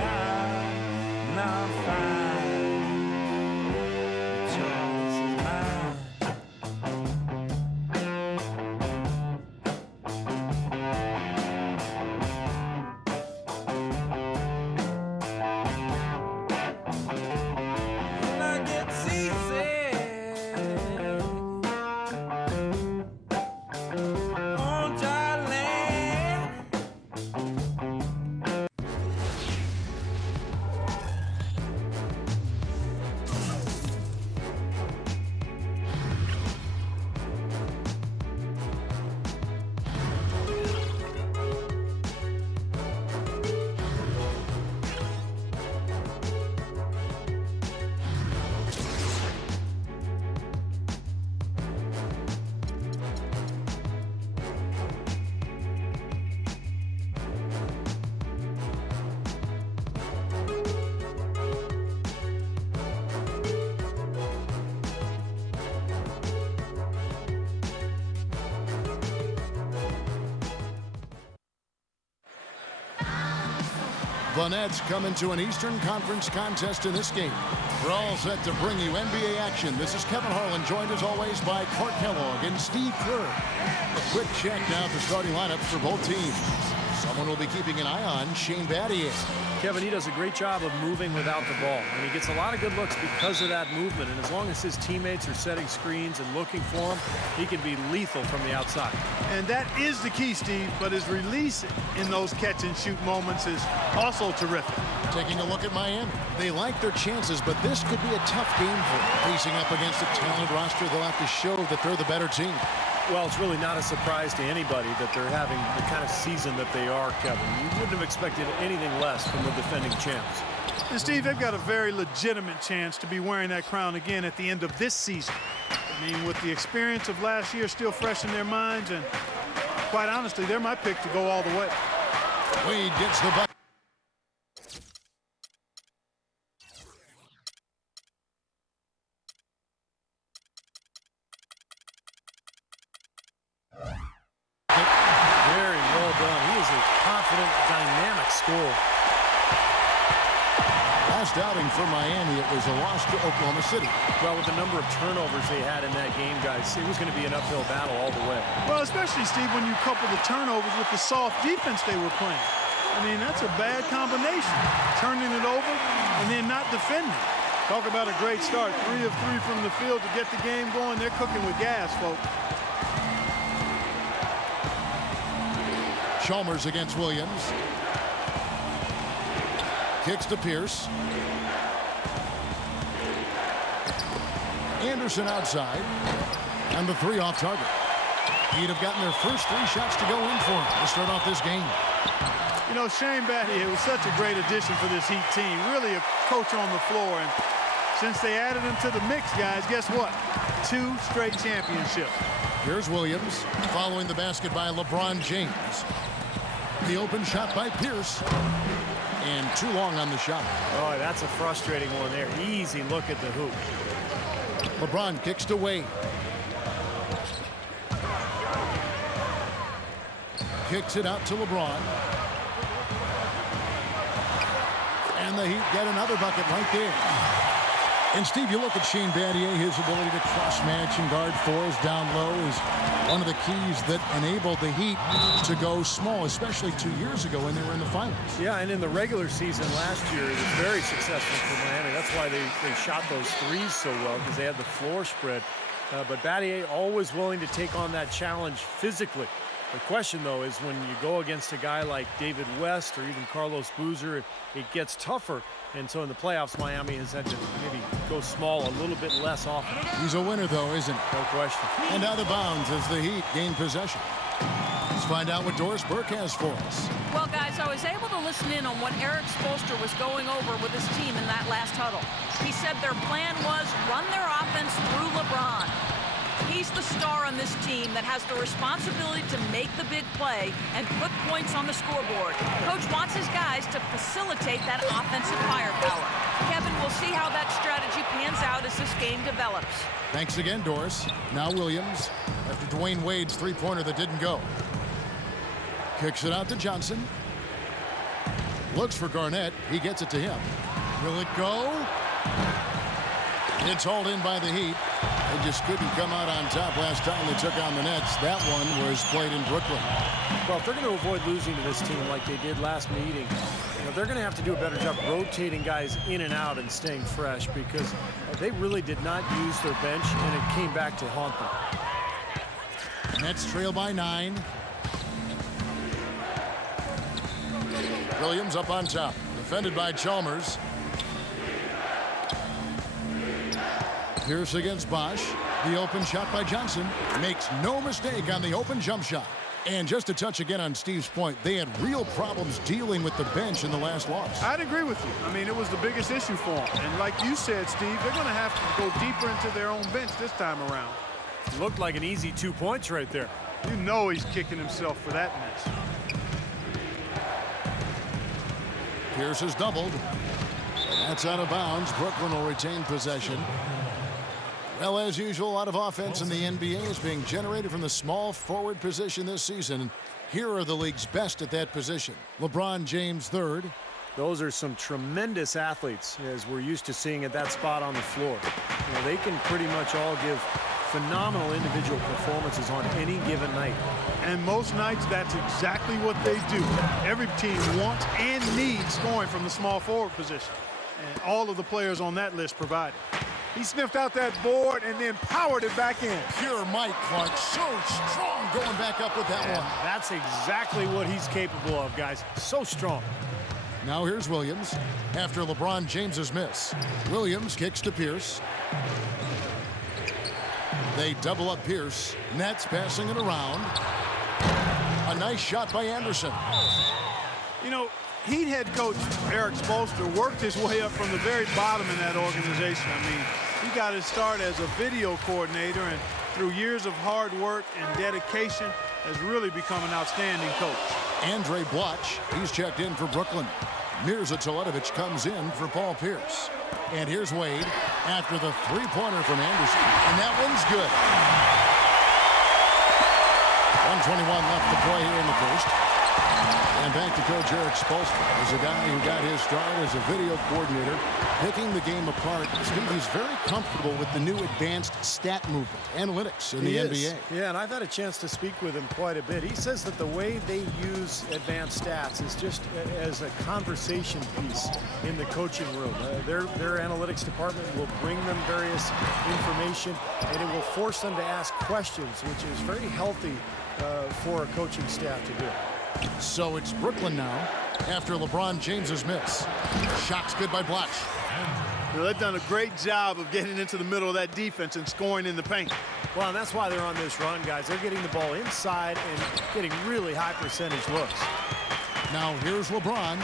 time, now I'm fine. The choice is mine. When I get seasick on dry land, The Nets come into an Eastern Conference contest in this game. We're all set to bring you NBA action. This is Kevin Harlan, joined as always by Clark Kellogg and Steve Kerr. A quick check now of the starting lineups for both teams. Someone will be keeping an eye on Shane Battier. Kevin, he does a great job of moving without the ball, and he gets a lot of good looks because of that movement. And as long as his teammates are setting screens and looking for him, he can be lethal from the outside. And that is the key, Steve, but his release in those catch-and-shoot moments is also terrific. Taking a look at Miami. They like their chances, but this could be a tough game for them. Facing up against a talented roster, they'll have to show that they're the better team. Well, it's really not a surprise to anybody that they're having the kind of season that they are, Kevin. You wouldn't have expected anything less from the defending champs. And, Steve, they've got a very legitimate chance to be wearing that crown again at the end of this season. I mean, with the experience of last year still fresh in their minds, and quite honestly, they're my pick to go all the way. Wade gets the bucket. Very well done. He is a confident, dynamic scorer. Last outing for Miami, it was a loss to Oklahoma City. Well, with the number of turnovers they had in that game, guys, it was going to be an uphill battle all the way. Well, especially, Steve, when you couple the turnovers with the soft defense they were playing. I mean, that's a bad combination. Turning it over and then not defending. Talk about a great start. 3 of 3 from the field to get the game going. They're cooking with gas, folks. Chalmers against Williams. Kicks to Pierce. Anderson outside. And the 3 off target. He'd have gotten their first 3 shots to go in for him to start off this game. You know, Shane Battier was such a great addition for this Heat team. Really a coach on the floor. And since they added him to the mix, guys, guess what? 2 straight championships. Here's Williams following the basket by LeBron James. The open shot by Pierce. And too long on the shot. Oh, that's a frustrating one there. Easy look at the hoop. LeBron kicks to Wade. Kicks it out to LeBron. And the Heat get another bucket right there. And, Steve, you look at Shane Battier, his ability to cross-match and guard fours down low is one of the keys that enabled the Heat to go small, especially 2 years ago when they were in the finals. Yeah, and in the regular season last year, it was very successful for Miami. That's why they shot those threes so well, because they had the floor spread. But Battier always willing to take on that challenge physically. The question, though, is when you go against a guy like David West or even Carlos Boozer, it gets tougher. And so in the playoffs, Miami has had to maybe go small a little bit less often. He's a winner, though, isn't he? No question. And out of bounds as the Heat gain possession. Let's find out what Doris Burke has for us. Well, guys, I was able to listen in on what Eric Spoelstra was going over with his team in that last huddle. He said their plan was run their offense through LeBron. He's the star on this team that has the responsibility to make the big play and put points on the scoreboard. Coach wants his guys to facilitate that offensive firepower. Kevin, we'll see how that strategy pans out as this game develops. Thanks again, Doris. Now Williams, after Dwayne Wade's three-pointer that didn't go. Kicks it out to Johnson. Looks for Garnett. He gets it to him. Will it go? It's hauled in by the Heat. They just couldn't come out on top last time they took on the Nets. That one was played in Brooklyn. Well, if they're going to avoid losing to this team like they did last meeting, they're going to have to do a better job rotating guys in and out and staying fresh, because they really did not use their bench, and it came back to haunt them. Nets trail by 9. Williams up on top. Defended by Chalmers. Pierce against Bosch. The open shot by Johnson. Makes no mistake on the open jump shot. And just to touch again on Steve's point, they had real problems dealing with the bench in the last loss. I'd agree with you. I mean, it was the biggest issue for them. And like you said, Steve, they're going to have to go deeper into their own bench this time around. Looked like an easy 2 points right there. You know he's kicking himself for that miss. Pierce has doubled. That's out of bounds. Brooklyn will retain possession. Well, as usual, a lot of offense in the NBA is being generated from the small forward position this season. Here are the league's best at that position. LeBron James third. Those are some tremendous athletes, as we're used to seeing at that spot on the floor. They can pretty much all give phenomenal individual performances on any given night. And most nights, that's exactly what they do. Every team wants and needs scoring from the small forward position. And all of the players on that list provide it. He sniffed out that board and then powered it back in. Pure Mike Clark, so strong going back up with that one. That's exactly what he's capable of, guys. So strong. Now here's Williams after LeBron James's miss. Williams kicks to Pierce. They double up Pierce. Nets passing it around. A nice shot by Anderson. You know, Heat head coach Eric Spoelstra worked his way up from the very bottom in that organization. I mean, he got his start as a video coordinator, and through years of hard work and dedication has really become an outstanding coach. Andre Bloch, he's checked in for Brooklyn. Mirza Teletovic comes in for Paul Pierce. And here's Wade after the three-pointer from Anderson. And that one's good. 1:21 left to play here in the first. And back to Coach Eric Spoelstra as a guy who got his start as a video coordinator, picking the game apart. Steve, he's very comfortable with the new advanced stat movement, analytics in the NBA. Yeah, and I've had a chance to speak with him quite a bit. He says that the way they use advanced stats is just as a conversation piece in the coaching room. Their analytics department will bring them various information, and it will force them to ask questions, which is very healthy for a coaching staff to do. So it's Brooklyn now after LeBron James's miss. Shot's good by Bloch. Well, they've done a great job of getting into the middle of that defense and scoring in the paint. Well, and that's why they're on this run, guys. They're getting the ball inside and getting really high percentage looks. Now here's LeBron.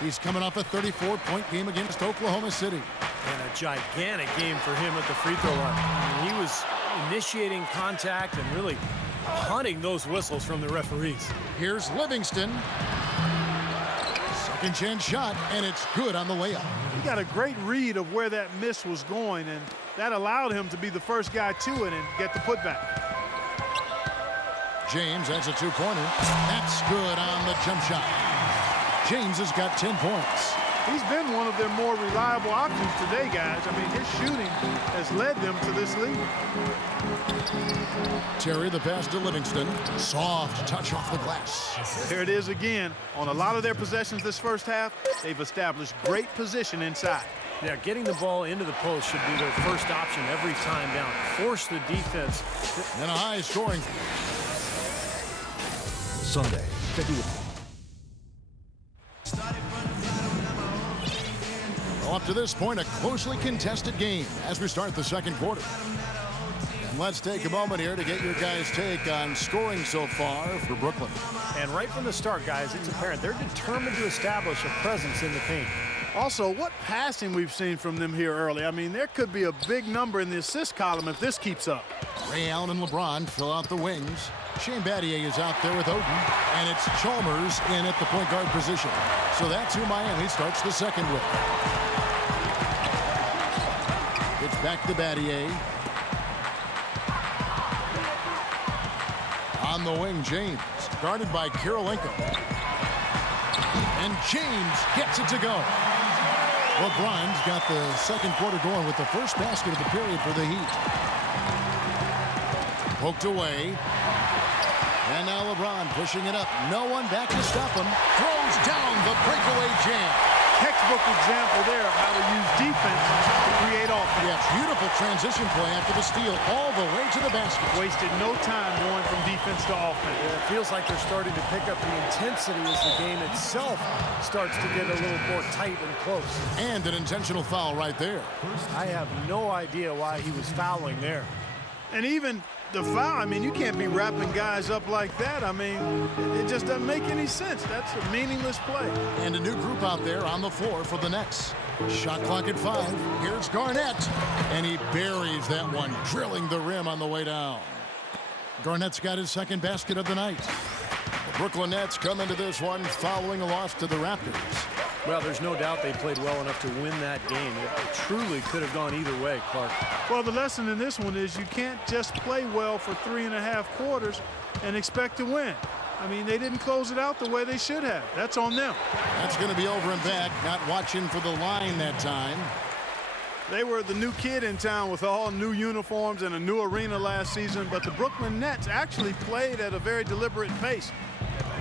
He's coming off a 34-point game against Oklahoma City. And a gigantic game for him at the free throw line. I mean, he was initiating contact and really hunting those whistles from the referees. Here's Livingston. Second chance shot, and it's good on the layup. He got a great read of where that miss was going, and that allowed him to be the first guy to it and get the putback. James, that's a two-pointer. That's good on the jump shot. James has got 10 points. He's been one of their more reliable options today, guys. I mean, his shooting has led them to this lead. Terry, the pass to Livingston. Soft touch off the glass. There it is again. On a lot of their possessions this first half, they've established great position inside. Yeah, getting the ball into the post should be their first option every time down. Force the defense. And a high scoring. Sunday, February. Well, up to this point, a closely contested game as we start the second quarter. And let's take a moment here to get your guys' take on scoring so far for Brooklyn. And right from the start, guys, it's apparent they're determined to establish a presence in the paint. Also, what passing we've seen from them here early. I mean, there could be a big number in the assist column if this keeps up. Ray Allen and LeBron fill out the wings. Shane Battier is out there with Oden, and it's Chalmers in at the point guard position. So that's who Miami starts the second with. It's back to Battier. On the wing, James, guarded by Karolinko. And James gets it to go. LeBron's got the second quarter going with the first basket of the period for the Heat. Poked away. And now LeBron pushing it up. No one back to stop him. Throws down the breakaway jam. Textbook example there of how to use defense to create offense. Yeah, beautiful transition play after the steal all the way to the basket. Wasted no time going from defense to offense. Yeah, it feels like they're starting to pick up the intensity as the game itself starts to get a little more tight and close. And an intentional foul right there. I have no idea why he was fouling there. And even the foul, I mean, you can't be wrapping guys up like that. I mean, it just doesn't make any sense. That's a meaningless play. And a new group out there on the floor for the Nets. Shot clock at 5. Here's Garnett. And he buries that one, drilling the rim on the way down. Garnett's got his second basket of the night. The Brooklyn Nets come into this one following a loss to the Raptors. Well, there's no doubt they played well enough to win that game. It truly could have gone either way, Clark. Well, the lesson in this one is you can't just play well for 3.5 quarters and expect to win. I mean, they didn't close it out the way they should have. That's on them. That's going to be over and back. Not watching for the line that time. They were the new kid in town with all new uniforms and a new arena last season, but the Brooklyn Nets actually played at a very deliberate pace.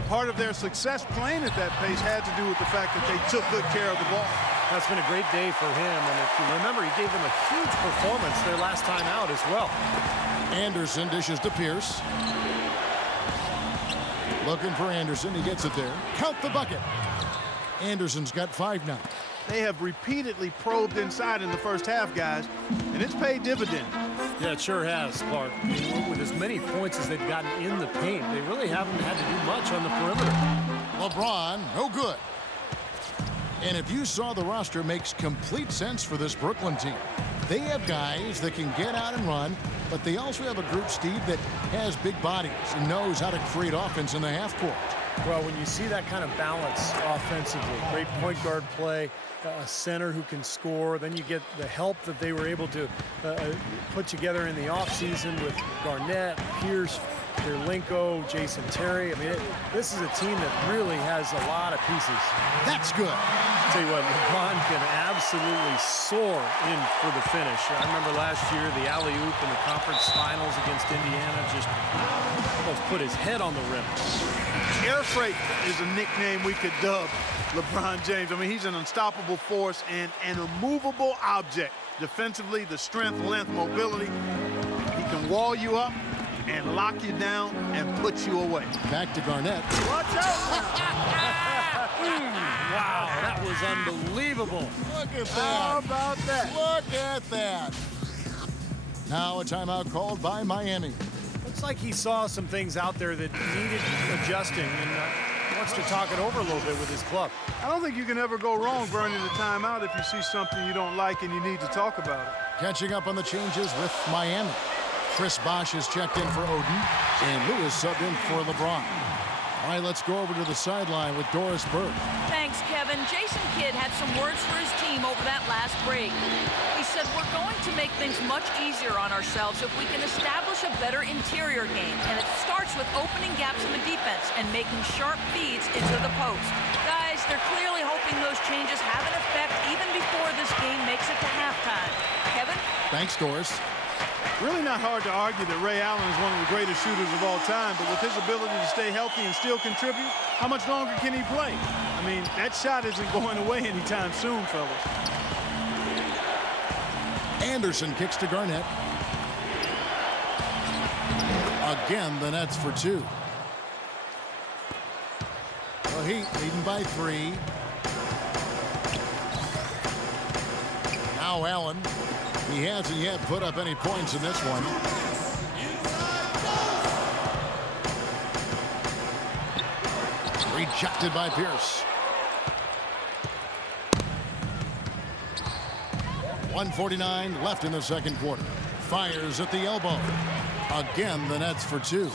Part of their success playing at that pace had to do with the fact that they took good care of the ball. That's been a great day for him, and if you remember, he gave them a huge performance their last time out as well. Anderson dishes to Pierce. Looking for Anderson. He gets it there. Count the bucket. Anderson's got 5 now. They have repeatedly probed inside in the first half, guys, and it's paid dividends. Yeah, it sure has, Clark. With as many points as they've gotten in the paint, they really haven't had to do much on the perimeter. LeBron, no good. And if you saw the roster, makes complete sense for this Brooklyn team. They have guys that can get out and run, but they also have a group, Steve, that has big bodies and knows how to create offense in the half court. Well, when you see that kind of balance offensively, great point guard play, a center who can score, then you get the help that they were able to put together in the offseason with Garnett, Pierce, Kirilenko, Jason Terry. I mean, this is a team that really has a lot of pieces. That's good. I'll tell you what, LeBron can absolutely soar in for the finish. I remember last year, the alley-oop in the conference finals against Indiana just almost put his head on the rim. Air freight is a nickname we could dub LeBron James. I mean, he's an unstoppable force and an immovable object. Defensively, the strength, length, mobility. He can wall you up and lock you down and put you away. Back to Garnett. Watch out! Wow, that was unbelievable. Look at that. How about that? Look at that. Now a timeout called by Miami. Looks like he saw some things out there that needed adjusting and wants to talk it over a little bit with his club. I don't think you can ever go wrong burning the timeout if you see something you don't like and you need to talk about it. Catching up on the changes with Miami. Chris Bosh has checked in for Oden, and Lewis subbed in for LeBron. All right, let's go over to the sideline with Doris Burke. Thanks, Kevin. Jason Kidd had some words for his team over that last break. He said, we're going to make things much easier on ourselves if we can establish a better interior game, and it starts with opening gaps in the defense and making sharp feeds into the post. Guys, they're clearly hoping those changes have an effect even before this game makes it to halftime. Kevin? Thanks, Doris. Really not hard to argue that Ray Allen is one of the greatest shooters of all time, but with his ability to stay healthy and still contribute, how much longer can he play? I mean, that shot isn't going away anytime soon, fellas. Anderson kicks to Garnett. Again, the Nets for 2. The Heat leading by 3. Now Allen. He hasn't yet put up any points in this one. Rejected by Pierce. 1:49 left in the second quarter. Fires at the elbow. Again, the Nets for 2.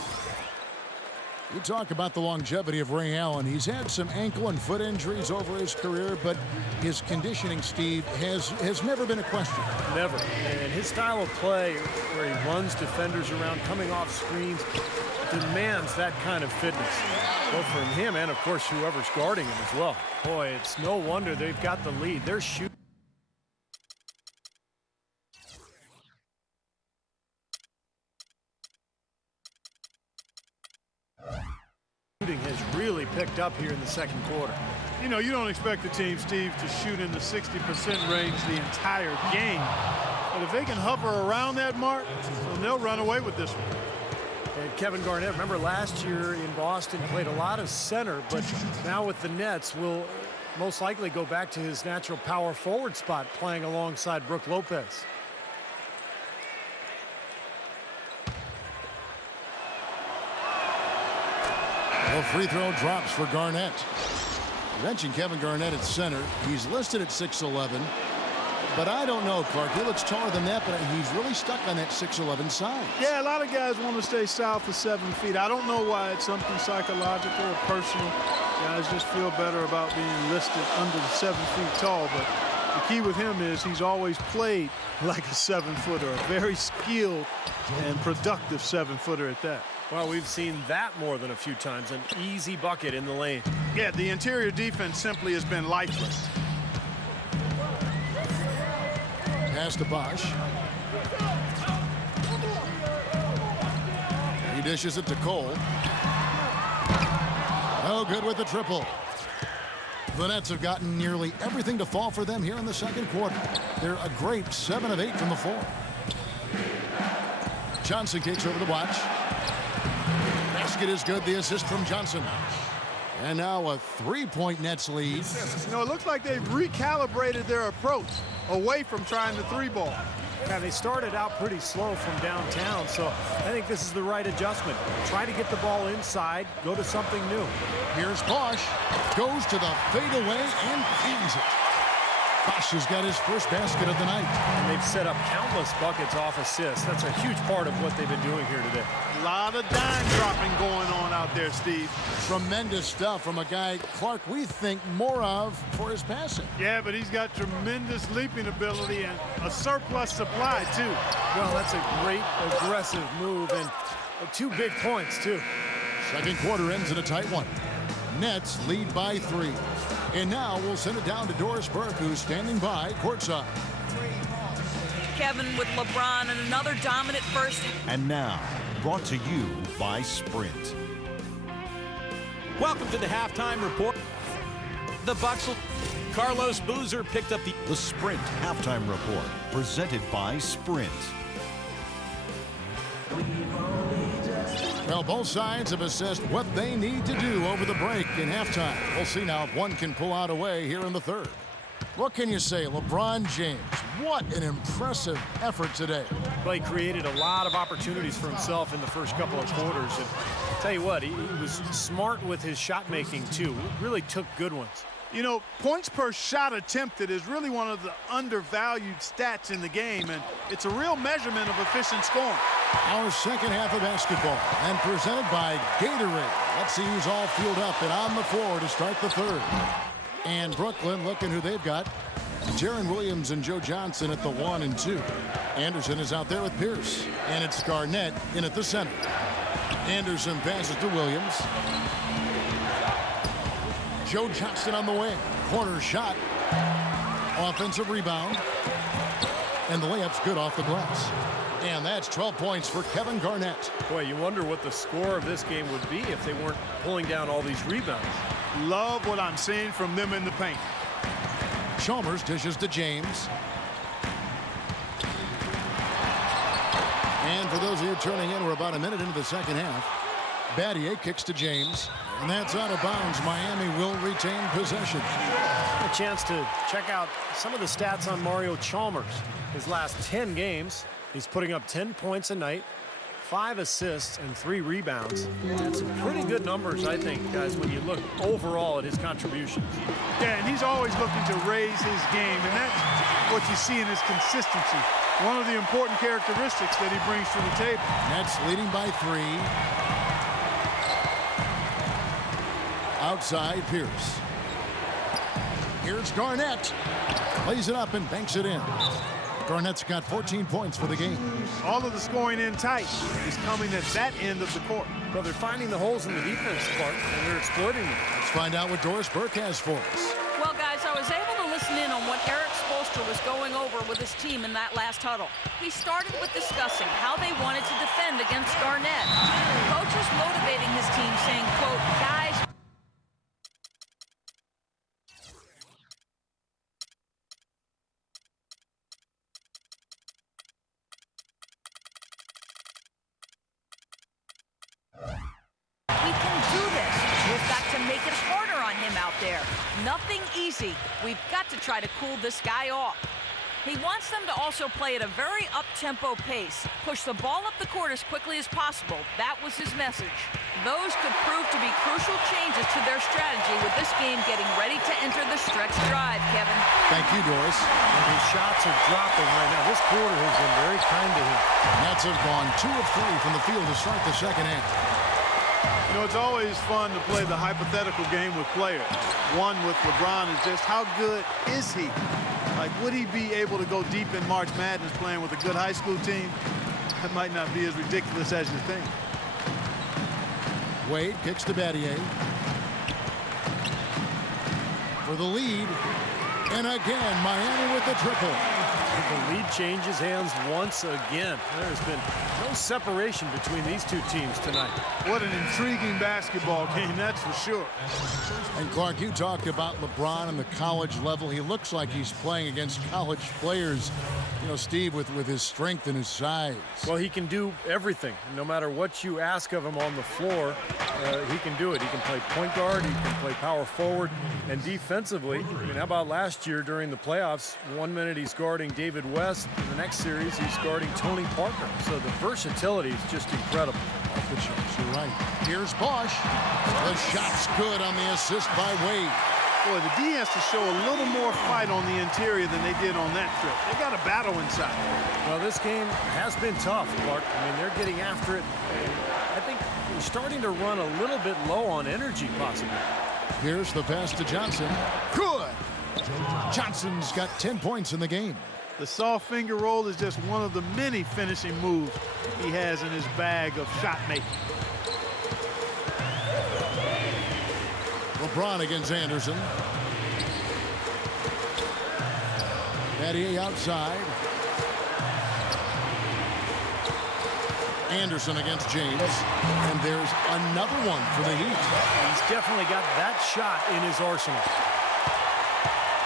You talk about the longevity of Ray Allen. He's had some ankle and foot injuries over his career, but his conditioning, Steve, has never been a question. Never. And his style of play, where he runs defenders around, coming off screens, demands that kind of fitness, both from him and, of course, whoever's guarding him as well. Boy, it's no wonder they've got the lead. They're shooting. Has really picked up here in the second quarter. You know, you don't expect the team, Steve, to shoot in the 60% range the entire game. But if they can hover around that mark, then they'll run away with this one. And Kevin Garnett, remember last year in Boston, played a lot of center, but now with the Nets will most likely go back to his natural power forward spot, playing alongside Brook Lopez. The free throw drops for Garnett. You mentioned Kevin Garnett at center. He's listed at 6'11", but I don't know, Clark. He looks taller than that, but he's really stuck on that 6'11" size. Yeah, a lot of guys want to stay south of 7 feet. I don't know why. It's something psychological or personal. Guys just feel better about being listed under the 7 feet tall, but the key with him is he's always played like a 7-footer, a very skilled and productive 7-footer at that. Well, we've seen that more than a few times, an easy bucket in the lane. Yeah, the interior defense simply has been lifeless. Pass to Bosch. He dishes it to Cole. No good with the triple. The Nets have gotten nearly everything to fall for them here in the second quarter. They're a great 7 of 8 from the floor. Johnson kicks over the watch. Basket is good. The assist from Johnson. And now a 3-point Nets lead. You know, it looks like they've recalibrated their approach away from trying the 3-ball. Yeah, they started out pretty slow from downtown, so I think this is the right adjustment. Try to get the ball inside, go to something new. Here's Bosch. Goes to the fadeaway and feeds it. Bosch has got his first basket of the night. And they've set up countless buckets off assists. That's a huge part of what they've been doing here today. A lot of dime dropping going on out there, Steve. Tremendous stuff from a guy, Clark, we think more of for his passing. Yeah, but he's got tremendous leaping ability and a surplus supply, too. Well, that's a great aggressive move and 2 big points, too. Second quarter ends in a tight one. Nets lead by 3. And now we'll send it down to Doris Burke, who's standing by courtside. Kevin with LeBron and another dominant first. And now, brought to you by Sprint. Welcome to the halftime report. The Bucks will... Carlos Boozer picked up The Sprint halftime report, presented by Sprint. Well, both sides have assessed what they need to do over the break in halftime. We'll see now if one can pull out a way here in the third. What can you say, LeBron James? What an impressive effort today. Well, he created a lot of opportunities for himself in the first couple of quarters. And I'll tell you what, he was smart with his shot making, too. He really took good ones. You know, points per shot attempted is really one of the undervalued stats in the game, and it's a real measurement of efficient scoring. Our second half of basketball, and presented by Gatorade. Let's see who's all fueled up and on the floor to start the third. And Brooklyn, looking who they've got. Jaren Williams and Joe Johnson at the 1 and 2. Anderson is out there with Pierce. And it's Garnett in at the center. Anderson passes to Williams. Joe Johnson on the wing. Corner shot. Offensive rebound. And the layup's good off the glass. And that's 12 points for Kevin Garnett. Boy, you wonder what the score of this game would be if they weren't pulling down all these rebounds. Love what I'm seeing from them in the paint. Chalmers dishes to James. And for those of you turning in, we're about a minute into the second half. Battier kicks to James. And that's out of bounds. Miami will retain possession. A chance to check out some of the stats on Mario Chalmers. His last 10 games, he's putting up 10 points a night, 5 assists, and 3 rebounds. That's some pretty good numbers, I think, guys, when you look overall at his contributions. Yeah, and he's always looking to raise his game, and that's what you see in his consistency. One of the important characteristics that he brings to the table. Nets leading by 3. Outside, Pierce. Here's Garnett. Plays it up and banks it in. Garnett's got 14 points for the game. All of the scoring in tight is coming at that end of the court. Well, they're finding the holes in the defense, Clark, and they're exploiting them. Let's find out what Doris Burke has for us. Well, guys, I was able to listen in on what Eric Spoelstra was going over with his team in that last huddle. He started with discussing how they wanted to defend against Garnett. The coach was motivating his team, saying, quote, guys, we can do this. We've got to make it harder on him out there. Nothing easy. We've got to try to cool this guy off. He wants them to also play at a very up-tempo pace, push the ball up the court as quickly as possible. That was his message. Those could prove to be crucial changes to their strategy with this game getting ready to enter the stretch drive, Kevin. Thank you, Doris. And his shots are dropping right now. This quarter has been very kind to him. Nets have gone 2 of 3 from the field to start the second half. You know, it's always fun to play the hypothetical game with players. One with LeBron is just how good is he? Like, would he be able to go deep in March Madness playing with a good high school team? That might not be as ridiculous as you think. Wade kicks to Battier. For the lead. And again, Miami with the triple. The lead changes hands once again. There's been no separation between these two teams tonight. What an intriguing basketball game, that's for sure. And Clark, you talked about LeBron on the college level. He looks like he's playing against college players, you know, Steve, with his strength and his size. Well, he can do everything. No matter what you ask of him on the floor, he can do it. He can play point guard, he can play power forward, and defensively, I mean, how about last year during the playoffs? 1 minute he's guarding David West. In the next series, he's guarding Tony Parker. So the versatility is just incredible. Off the charts, you're right. Here's Bosch. The shot's good on the assist by Wade. Boy, the D has to show a little more fight on the interior than they did on that trip. They got a battle inside. Well, this game has been tough, Clark. I mean, they're getting after it. I think they're starting to run a little bit low on energy, possibly. Here's the pass to Johnson. Good. Johnson's got 10 points in the game. The soft finger roll is just one of the many finishing moves he has in his bag of shot making. LeBron against Anderson. Battier outside. Anderson against James. And there's another one for the Heat. He's definitely got that shot in his arsenal.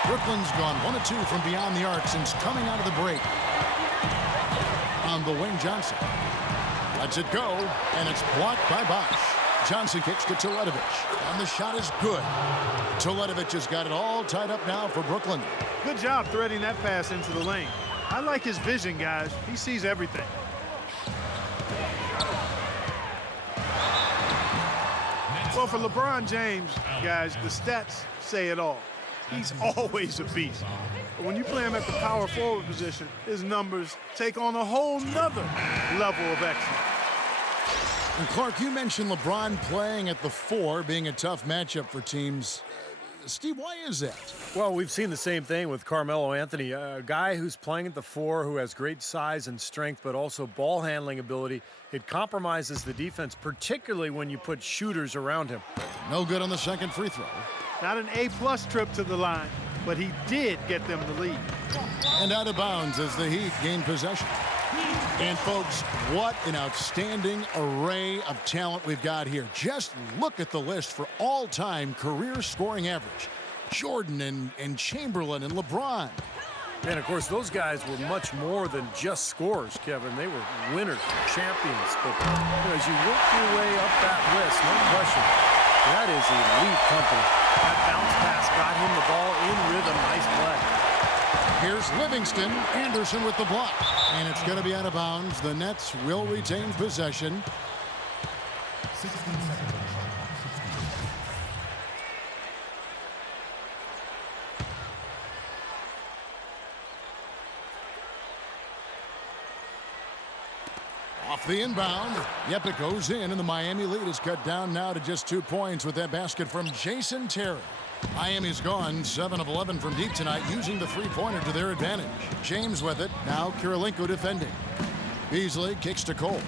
Brooklyn's gone 1 of 2 from beyond the arc since coming out of the break. On the wing, Johnson. Lets it go, and it's blocked by Bosch. Johnson kicks to Teletovic, and the shot is good. Teletovic has got it all tied up now for Brooklyn. Good job threading that pass into the lane. I like his vision, guys. He sees everything. Well, for LeBron James, guys, the stats say it all. He's always a beast. But when you play him at the power forward position, his numbers take on a whole nother level of excellence. And Clark, you mentioned LeBron playing at the 4 being a tough matchup for teams. Steve, why is that? Well, we've seen the same thing with Carmelo Anthony, a guy who's playing at the 4 who has great size and strength, but also ball handling ability. It compromises the defense, particularly when you put shooters around him. No good on the second free throw. Not an A-plus trip to the line, but he did get them the lead. And out of bounds as the Heat gain possession. And folks, what an outstanding array of talent we've got here. Just look at the list for all-time career scoring average. Jordan and Chamberlain and LeBron. And, of course, those guys were much more than just scorers, Kevin. They were winners, champions. But you know, as you work your way up that list, no question, that is elite company. That bounce pass got him the ball in rhythm. Nice play. Here's Livingston. Anderson with the block. And it's going to be out of bounds. The Nets will retain possession. 16 seconds. Off the inbound. Yep, it goes in, and the Miami lead is cut down now to just 2 points with that basket from Jason Terry. Miami's gone 7 of 11 from deep tonight, using the three-pointer to their advantage. James with it. Now Kirilenko defending. Beasley kicks to Cole.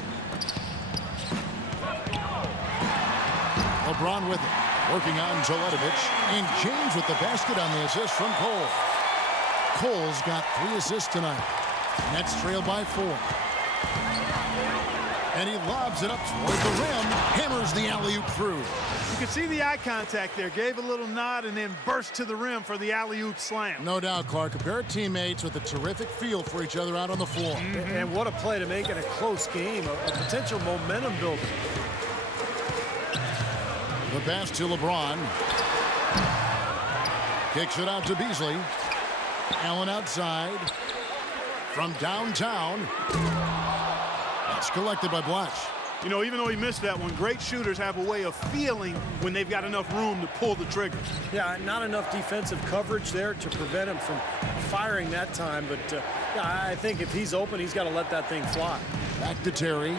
LeBron with it. Working on Teletovic. And James with the basket on the assist from Cole. Cole's got 3 assists tonight. Nets trail by 4. And he lobs it up toward the rim. Hammers the alley-oop through. You can see the eye contact there. Gave a little nod and then burst to the rim for the alley-oop slam. No doubt, Clark. A pair of teammates with a terrific feel for each other out on the floor. And what a play to make it a close game, a potential momentum builder. The pass to LeBron. Kicks it out to Beasley. Allen outside. From downtown. That's collected by Blatch. You know, even though he missed that one, great shooters have a way of feeling when they've got enough room to pull the trigger. Yeah, not enough defensive coverage there to prevent him from firing that time. But yeah, I think if he's open, he's got to let that thing fly. Back to Terry.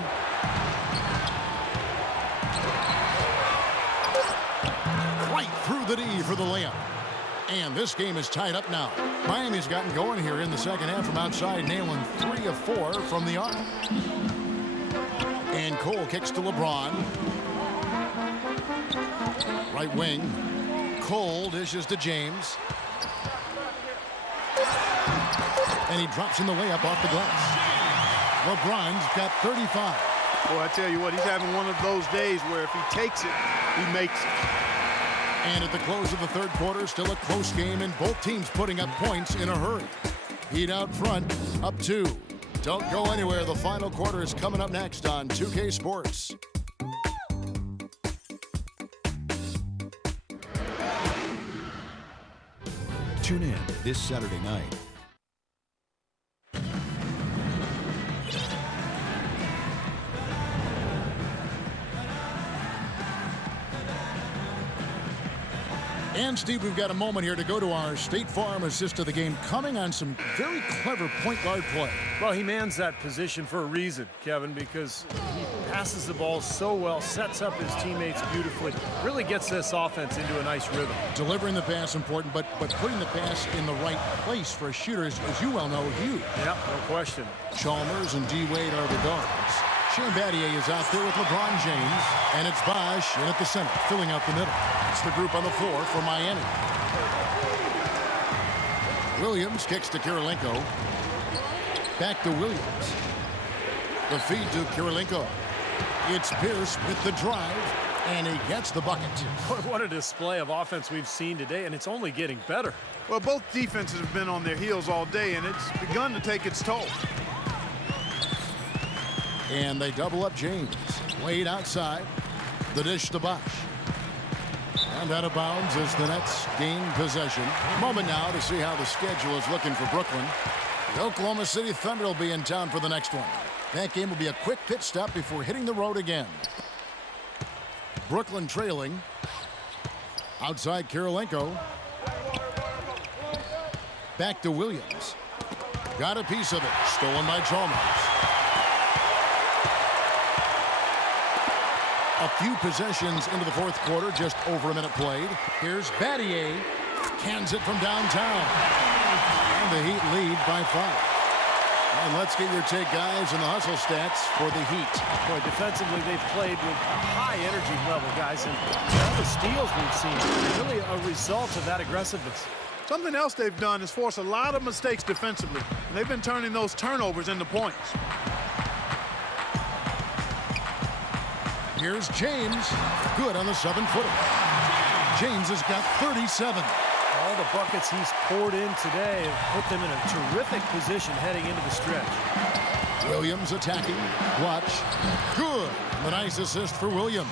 Right through the D for the layup. And this game is tied up now. Miami's gotten going here in the second half from outside, nailing 3 of 4 from the arc. And Cole kicks to LeBron. Right wing. Cole dishes to James. And he drops in the layup off the glass. LeBron's got 35. Boy, I tell you what, he's having one of those days where if he takes it, he makes it. And at the close of the third quarter, still a close game, and both teams putting up points in a hurry. Heat out front, up 2. Don't go anywhere. The final quarter is coming up next on 2K Sports. Tune in this Saturday night. And, Steve, we've got a moment here to go to our State Farm assist of the game, coming on some very clever point guard play. Well, he mans that position for a reason, Kevin, because he passes the ball so well, sets up his teammates beautifully, really gets this offense into a nice rhythm. Delivering the pass important, but putting the pass in the right place for a shooter is, as you well know, huge. Yeah, no question. Chalmers and D. Wade are the guards. Shane Battier is out there with LeBron James, and it's Bosch in at the center, filling out the middle. It's the group on the floor for Miami. Williams kicks to Kirilenko. Back to Williams. The feed to Kirilenko. It's Pierce with the drive, and he gets the bucket. What a display of offense we've seen today, and it's only getting better. Well, both defenses have been on their heels all day, and it's begun to take its toll. And they double up James. Wade outside. The dish to Bosch. And out of bounds as the Nets gain possession. Moment now to see how the schedule is looking for Brooklyn. The Oklahoma City Thunder will be in town for the next one. That game will be a quick pit stop before hitting the road again. Brooklyn trailing. Outside Kirilenko. Back to Williams. Got a piece of it. Stolen by Chalmers. A few possessions into the fourth quarter, just over a minute played. Here's Battier. Cans it from downtown. And the Heat lead by 5. And let's get your take, guys, on the hustle stats for the Heat. Boy, defensively, they've played with a high energy level, guys. And all the steals we've seen are really a result of that aggressiveness. Something else they've done is force a lot of mistakes defensively. And they've been turning those turnovers into points. Here's James. Good on the 7-footer. James has got 37. All the buckets he's poured in today have put them in a terrific position heading into the stretch. Williams attacking. Watch. Good. The nice assist for Williams.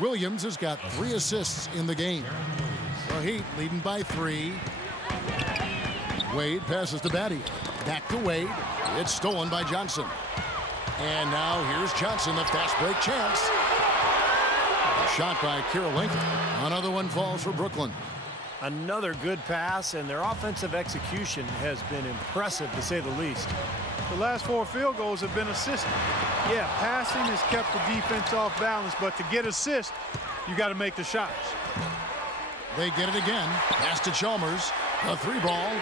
Williams has got 3 assists in the game. The Heat leading by 3. Wade passes to Battier. Back to Wade. It's stolen by Johnson. And now here's Johnson, the fast break chance. Shot by Kirilenko. Another one falls for Brooklyn. Another good pass, and their offensive execution has been impressive, to say the least. The last 4 field goals have been assisted. Yeah, passing has kept the defense off balance, but to get assists, you got to make the shots. They get it again. Pass to Chalmers. The three ball.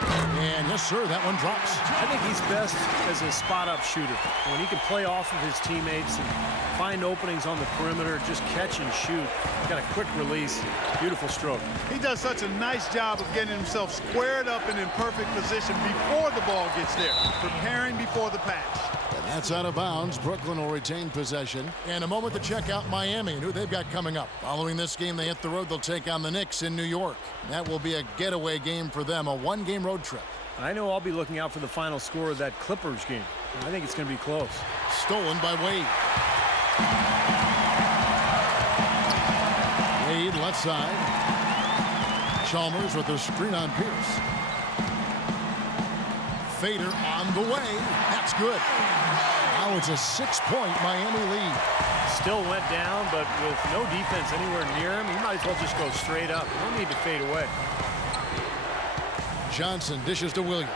And yes, sir, that one drops. I think he's best as a spot-up shooter. When he can play off of his teammates and find openings on the perimeter, just catch and shoot. Got a quick release. Beautiful stroke. He does such a nice job of getting himself squared up and in perfect position before the ball gets there, preparing before the pass. And that's out of bounds. Brooklyn will retain possession. And a moment to check out Miami and who they've got coming up. Following this game, they hit the road. They'll take on the Knicks in New York. That will be a getaway game for them, a one-game road trip. I know I'll be looking out for the final score of that Clippers game. I think it's going to be close. Stolen by Wade. Wade left side. Chalmers with a screen on Pierce. Fader on the way. That's good. Now it's a 6-point Miami lead. Still went down, but with no defense anywhere near him, he might as well just go straight up. No need to fade away. Johnson dishes to Williams.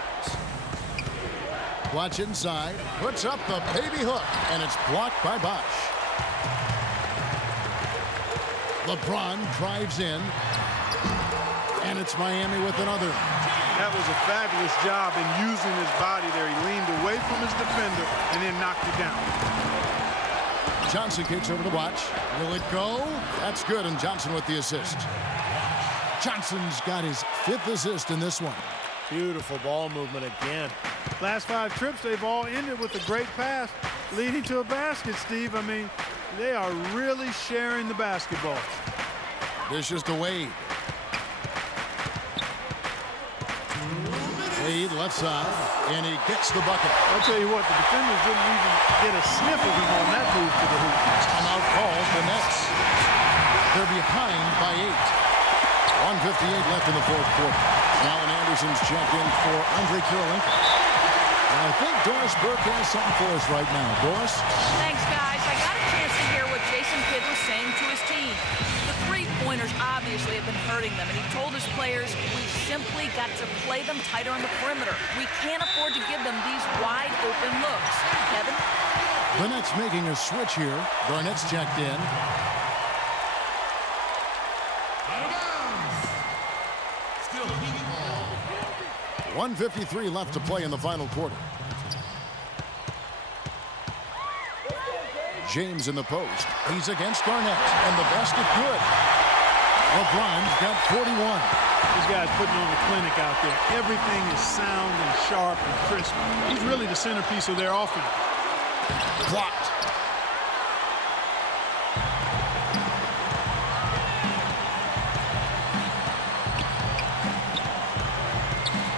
Watch inside. Puts up the baby hook, and it's blocked by Bosh. LeBron drives in, and it's Miami with another. That was a fabulous job in using his body there. He leaned away from his defender and then knocked it down. Johnson kicks over the watch. Will it go? That's good, and Johnson with the assist. Johnson's got his 5th assist in this one. Beautiful ball movement again. Last 5 trips, they've all ended with a great pass leading to a basket, Steve. I mean, they are really sharing the basketball. Dishes to Wade. Wade left side, and he gets the bucket. I'll tell you what, the defenders didn't even get a sniff of him on that move to the hoop. Timeout called the Nets. They're behind by 8. 1:58 left in the fourth quarter. Alan Anderson's checked in for Andre Kirilenko. I think Doris Burke has something for us right now. Doris? Thanks, guys. I got a chance to hear what Jason Kidd was saying to his team. The three-pointers obviously have been hurting them, and he told his players, we've simply got to play them tighter on the perimeter. We can't afford to give them these wide-open looks. Kevin? The Nets making a switch here. Garnett's checked in. 1:53 left to play in the final quarter. James in the post. He's against Garnett, and the basket good. LeBron's got 41. These guys putting on a clinic out there. Everything is sound and sharp and crisp. He's really the centerpiece of their offense. Blocked.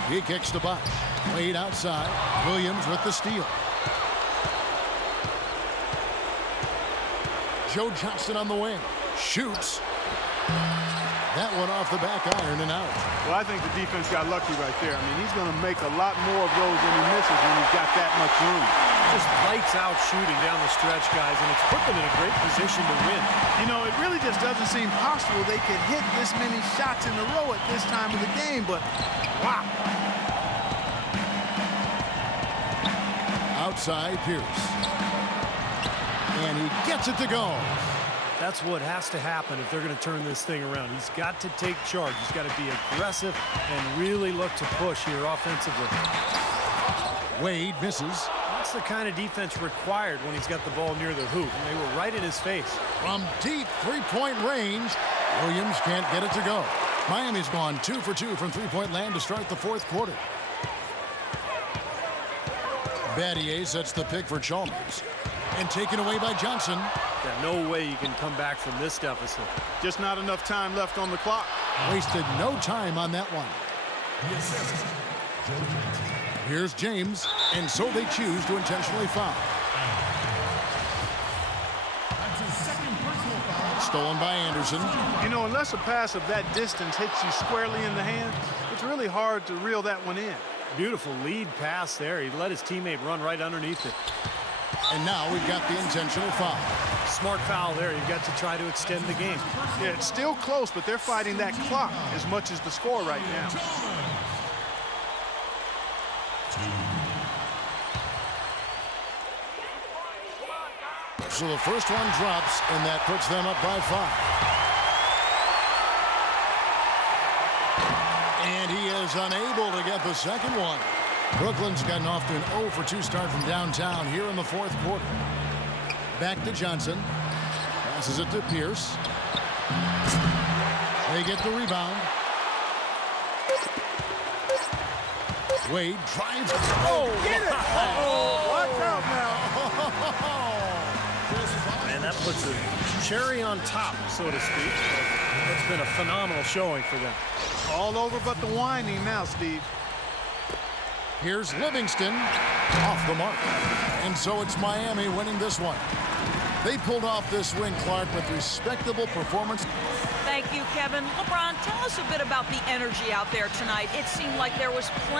He kicks to Bosh. Wade outside. Williams with the steal. Joe Johnson on the wing. Shoots. That one off the back iron and out. Well, I think the defense got lucky right there. I mean, he's going to make a lot more of those than he misses when he's got that much room. Just lights out shooting down the stretch, guys, and it's put them in a great position to win. You know, it really just doesn't seem possible they could hit this many shots in a row at this time of the game, but wow. Outside Pierce. And he gets it to go. That's what has to happen if they're going to turn this thing around. He's got to take charge. He's got to be aggressive and really look to push here offensively. Wade misses. That's the kind of defense required when he's got the ball near the hoop. And they were right in his face. From deep three-point range, Williams can't get it to go. Miami's gone 2 for 2 from three-point land to start the fourth quarter. Battier sets the pick for Chalmers. And taken away by Johnson. Yeah, no way you can come back from this deficit. Just not enough time left on the clock. Wasted no time on that one. Here's James, and so they choose to intentionally foul. Stolen by Anderson. You know, unless a pass of that distance hits you squarely in the hand, it's really hard to reel that one in. Beautiful lead pass there. He let his teammate run right underneath it. And now we've got the intentional foul. Smart foul there. You've got to try to extend the game. Yeah, it's still close, but they're fighting that clock as much as the score right now. So the first one drops, and that puts them up by 5. And he is unable to get the second one. Brooklyn's gotten off to an 0 for 2 start from downtown here in the fourth quarter. Back to Johnson. Passes it to Pierce. They get the rebound. Wade drives. Oh, get it! Uh-oh. Watch out now. And that puts a cherry on top, so to speak. That's been a phenomenal showing for them. All over but the whining now, Steve. Here's Livingston off the mark. And so it's Miami winning this one. They pulled off this win, Clark, with respectable performance. Thank you, Kevin. LeBron, tell us a bit about the energy out there tonight. It seemed like there was plenty